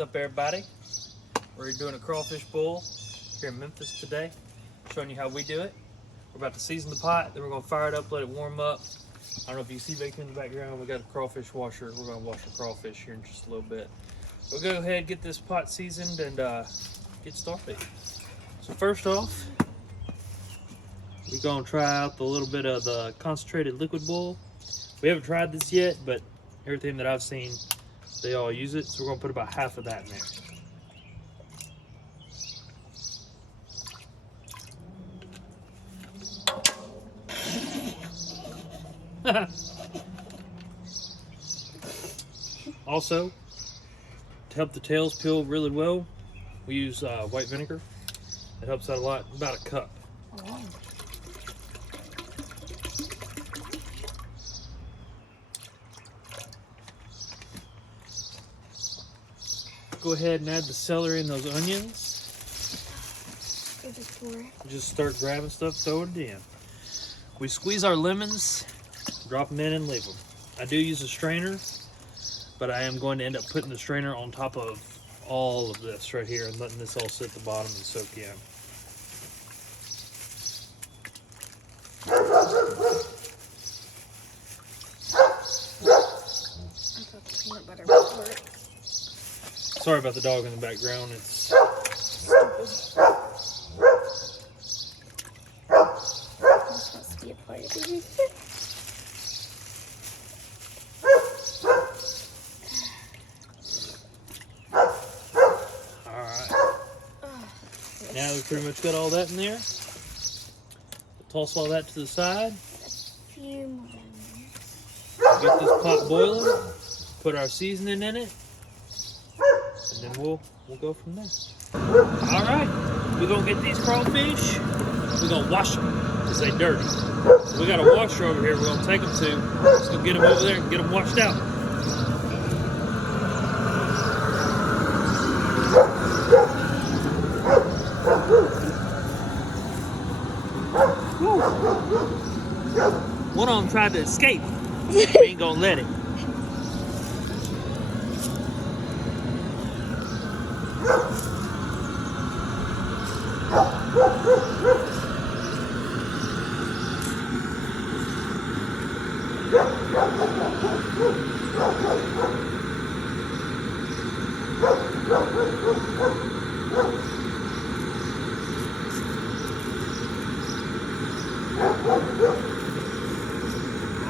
What's up, everybody? We're doing a crawfish boil here in Memphis today, showing you how we do it. We're about to season the pot, then we're going to fire it up, let it warm up. I don't know if you see back in the background, we got a crawfish washer. We're going to wash the crawfish here in just a little bit. We'll go ahead and get this pot seasoned and get started. So first off, we're going to try out a little bit of the concentrated liquid boil. We haven't tried this yet, but everything that I've seen, they all use it. So we're going to put about half of that in there. Also, to help the tails peel really well, we use white vinegar. It helps out a lot, about a cup. Oh. Go ahead and add the celery and those onions. Just start grabbing stuff, throw it in. We squeeze our lemons, drop them in and leave them. I do use a strainer, but I am going to end up putting the strainer on top of all of this right here and letting this all sit at the bottom and soak in. I thought the peanut butter would work. Sorry about the dog in the background. It's Stupid. This wants to be a part of it. alright. Now we've pretty much got all that in there. We'll toss all that to the side. A few more minutes. Get this pot boiling. Put our seasoning in it. And then we'll go from there. All right, we're gonna get these crawfish. We're gonna wash them because they're dirty. So we got a washer over here. We're gonna take them to. Let's go get them over there and get them washed out. Woo. One of them tried to escape. We ain't gonna let it.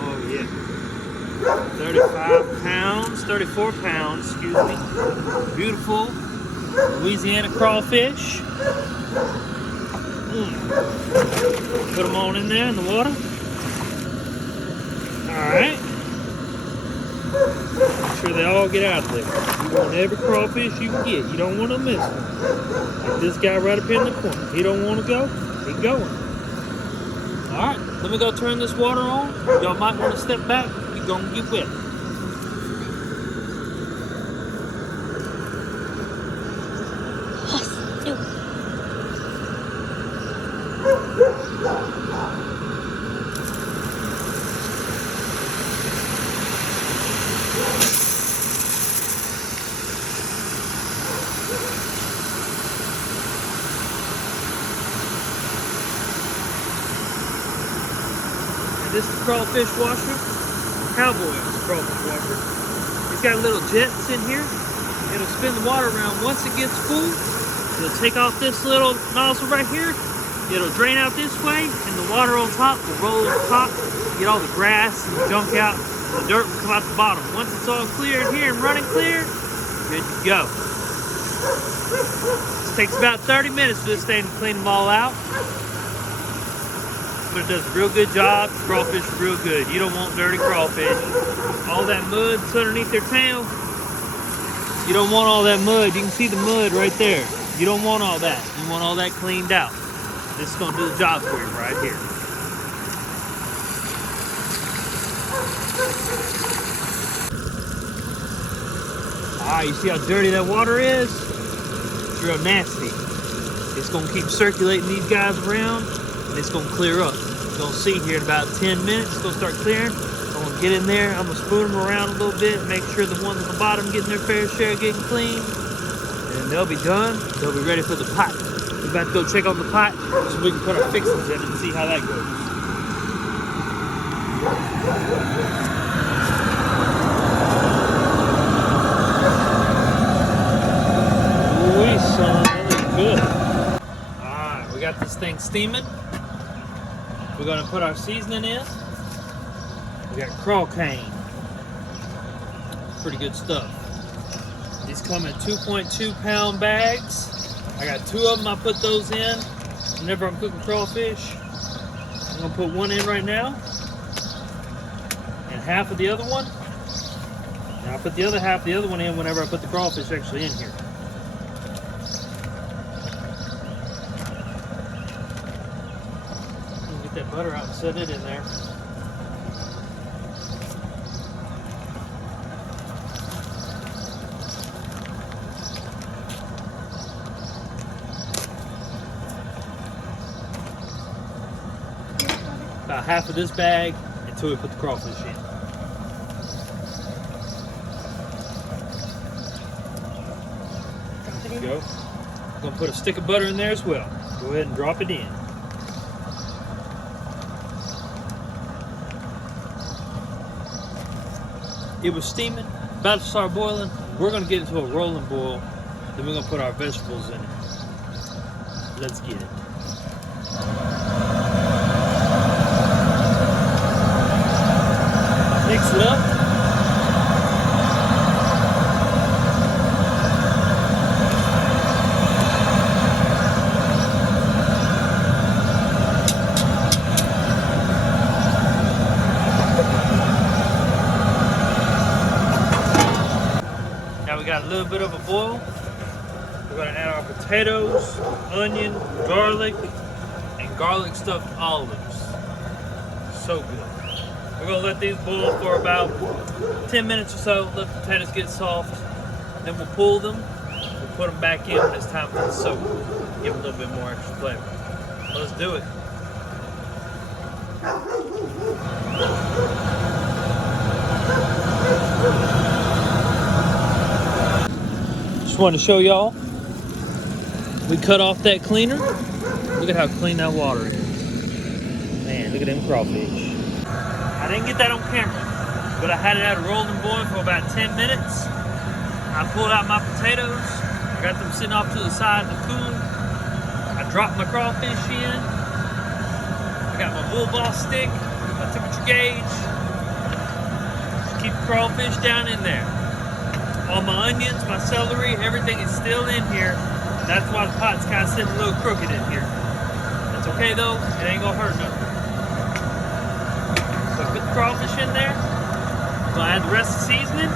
Oh yeah, 35 pounds, 34 pounds, excuse me. Beautiful Louisiana crawfish. Put them on in there in the water. Alright. Make sure they all get out of there. You want every crawfish you can get. You don't want to miss one. Like this guy right up in the corner. He don't want to go. He going. Alright, let me go turn this water on. Y'all might want to step back. You're going to get wet. This is the crawfish washer. Cowboy's crawfish washer. It's got little jets in here. It'll spin the water around. Once it gets full, it'll take off this little nozzle right here. It'll drain out this way, and the water on top will roll to the top, get all the grass and the junk out, and the dirt will come out the bottom. Once it's all clear in here and running clear, good to go. This takes about 30 minutes for this thing to clean them all out. But it does a real good job. Crawfish are real good. You don't want dirty crawfish. All that mud that's underneath their tail, you don't want all that mud. You can see the mud right there. You don't want all that. You want all that cleaned out. This is going to do the job for you right here. Alright, you see how dirty that water is? It's real nasty. It's going to keep circulating these guys around, and it's going to clear up. You're going to see here in about 10 minutes, it's going to start clearing. I'm going to get in there, I'm going to spoon them around a little bit, make sure the ones at the bottom getting their fair share, getting clean. And they'll be done. They'll be ready for the pot. We're about to go check on the pot so we can put our fixings in and see how that goes. Ooh, son, that looks good. Alright, we got this thing steaming. We're gonna put our seasoning in. We got Crawcaine. Pretty good stuff. These come in 2.2 pound bags. I got 2 of them. I put those in whenever I'm cooking crawfish. I'm gonna put one in right now, and half of the other one. And I'll put the other half of the other one in whenever I put the crawfish actually in here. Get that butter out and set it in there. About half of this bag until we put the crawfish in. There you go. I'm gonna put a stick of butter in there as well. Go ahead and drop it in. It was steaming, about to start boiling. We're gonna get it to a rolling boil, then we're gonna put our vegetables in it. Let's get it. Mix it up. Now we got a little bit of a boil. We're gonna add our potatoes, onion, garlic, and garlic stuffed olives. So good. We're gonna let these boil for about 10 minutes or so, let the potatoes get soft. Then we'll pull them, we'll put them back in when it's time for the soak. Give them a little bit more extra flavor. Let's do it. Just wanted to show y'all, we cut off that cleaner. Look at how clean that water is. Man, look at them crawfish. I didn't get that on camera, but I had it at a rolling boil for about 10 minutes. I pulled out my potatoes. I got them sitting off to the side of the cooler. I dropped my crawfish in. I got my bull boss stick, my temperature gauge. Just keep the crawfish down in there. All my onions, my celery, everything is still in here. And that's why the pot's kind of sitting a little crooked in here. That's okay though, it ain't gonna hurt nothing. So put the crawfish in there. I'm gonna add the rest of the seasoning.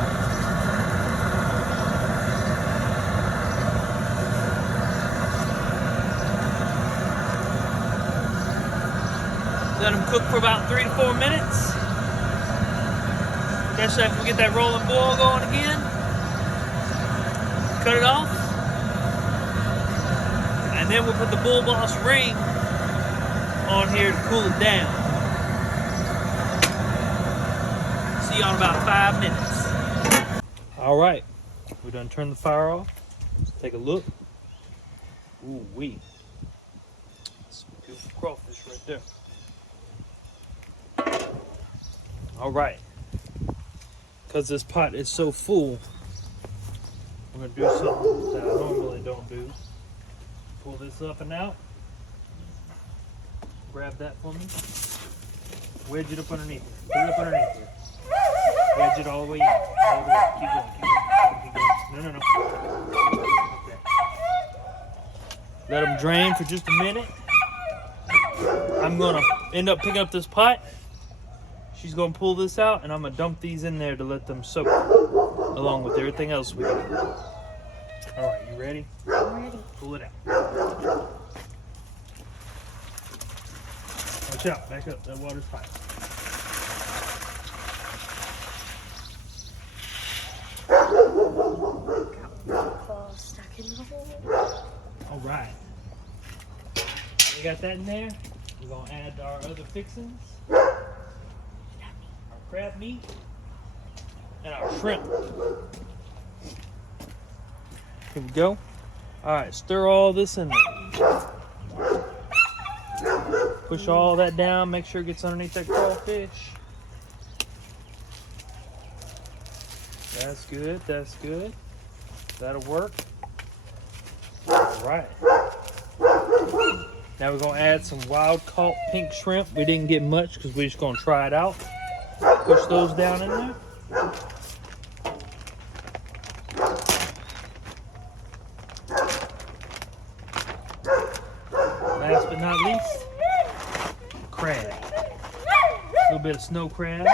Let them cook for about 3 to 4 minutes. Especially after we get that rolling boil going again. Cut it off. And then we'll put the Bull Boss ring on here to cool it down. See you in about 5 minutes. All right, we done turned the fire off. Let's take a look. Ooh wee, some beautiful crawfish right there. All right, because this pot is so full, we're gonna do something that I normally don't do. Pull this up and out. Grab that for me. Wedge it up underneath it. Put it up underneath here. Wedge it all the way in. All the way. Keep going, keep going, keep going. No. Okay. Let them drain for just a minute. I'm gonna end up picking up this pot. She's gonna pull this out, and I'm gonna dump these in there to let them soak, along with everything else we got. All right, you ready? I'm ready. Pull it out. Watch out, back up, that water's hot. Fall stuck in the hole. All right. We got that in there. We're gonna add our other fixings. Our crab meat and our shrimp. Here we go. All right, stir all this in there. Push all that down. Make sure it gets underneath that crawfish. That's good. That's good. That'll work. All right. Now we're gonna add some wild caught pink shrimp. We didn't get much because we're just gonna try it out. Push those down in there. Last but not least, crab. A little bit of snow crab.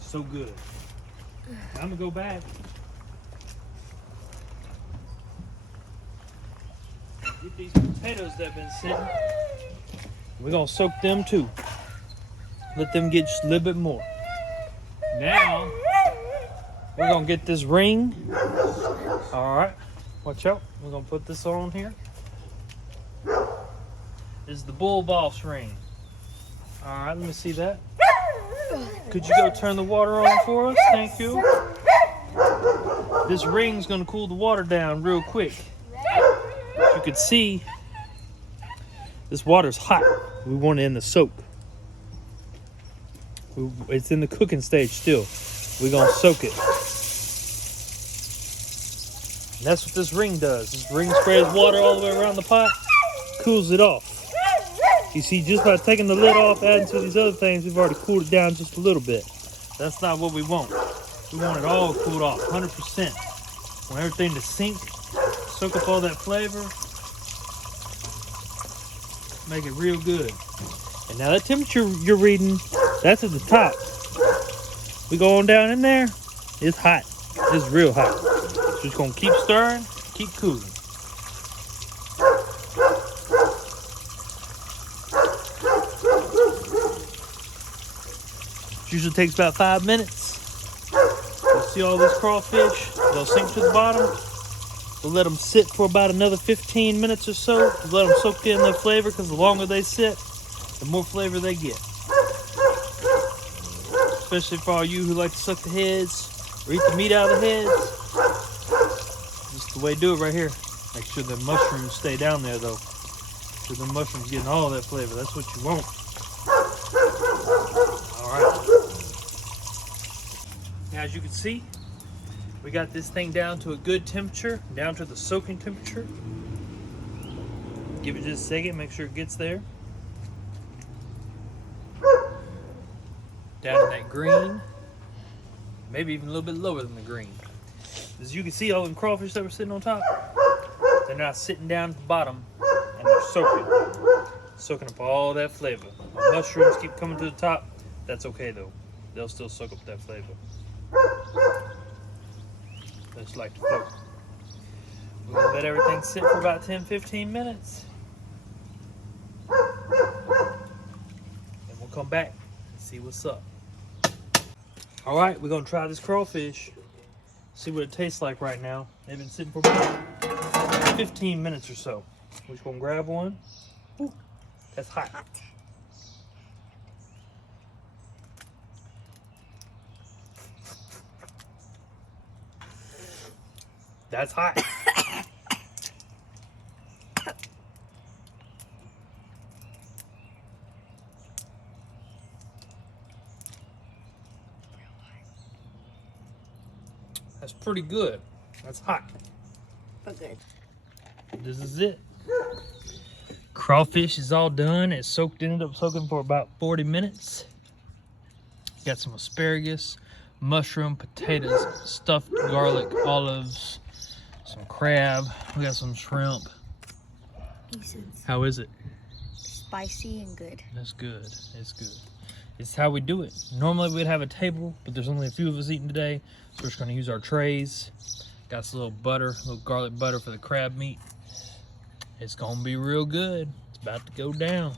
So good. Now I'm gonna go back. Get these potatoes that have been sitting. We're gonna soak them too. Let them get just a little bit more. Now we're gonna get this ring. All right, watch out. We're gonna put this on here. This is the bull boss ring. All right, let me see that. Could you go turn the water on for us? Thank you. This ring's gonna cool the water down real quick. As you can see, this water's hot. We want it in the soak. It's in the cooking stage still. We're gonna soak it. And that's what this ring does. This ring sprays water all the way around the pot, cools it off. You see, just by taking the lid off, adding to these other things, we've already cooled it down just a little bit. That's not what we want. We want it all cooled off, 100%. We want everything to sink, soak up all that flavor, make it real good. And now that temperature you're reading, that's at the top. We go on down in there, it's hot. It's real hot. So just gonna keep stirring, keep cooling. Usually takes about 5 minutes. You'll see all these crawfish, they'll sink to the bottom. We'll let them sit for about another 15 minutes or so. We'll let them soak in their flavor, because the longer they sit, the more flavor they get. Especially for all you who like to suck the heads or eat the meat out of the heads. Just the way to do it right here. Make sure the mushrooms stay down there though. So the mushrooms getting all that flavor. That's what you want. Alright. Now as you can see, we got this thing down to a good temperature, down to the soaking temperature. Give it just a second, make sure it gets there. Down in that green, maybe even a little bit lower than the green. As you can see, all them crawfish that were sitting on top, they're now sitting down at the bottom and they're soaking up all that flavor. The mushrooms keep coming to the top. That's okay though. They'll still soak up that flavor. Just like to float. We're gonna let everything sit for about 10-15 minutes. And we'll come back and see what's up. Alright, we're gonna try this crawfish. See what it tastes like right now. They've been sitting for about 15 minutes or so. We're just gonna grab one. Ooh, that's hot. That's hot. That's pretty good. That's hot. But good. This is it. Crawfish is all done. It ended up soaking for about 40 minutes. Got some asparagus, mushroom, potatoes, stuffed garlic, olives, some crab. We got some shrimp. Decent. How is it? Spicy and good. That's good. It's good. It's how we do it. Normally we'd have a table, but there's only a few of us eating today, so we're just gonna use our trays. Got some little butter, a little garlic butter for the crab meat. It's gonna be real good. It's about to go down.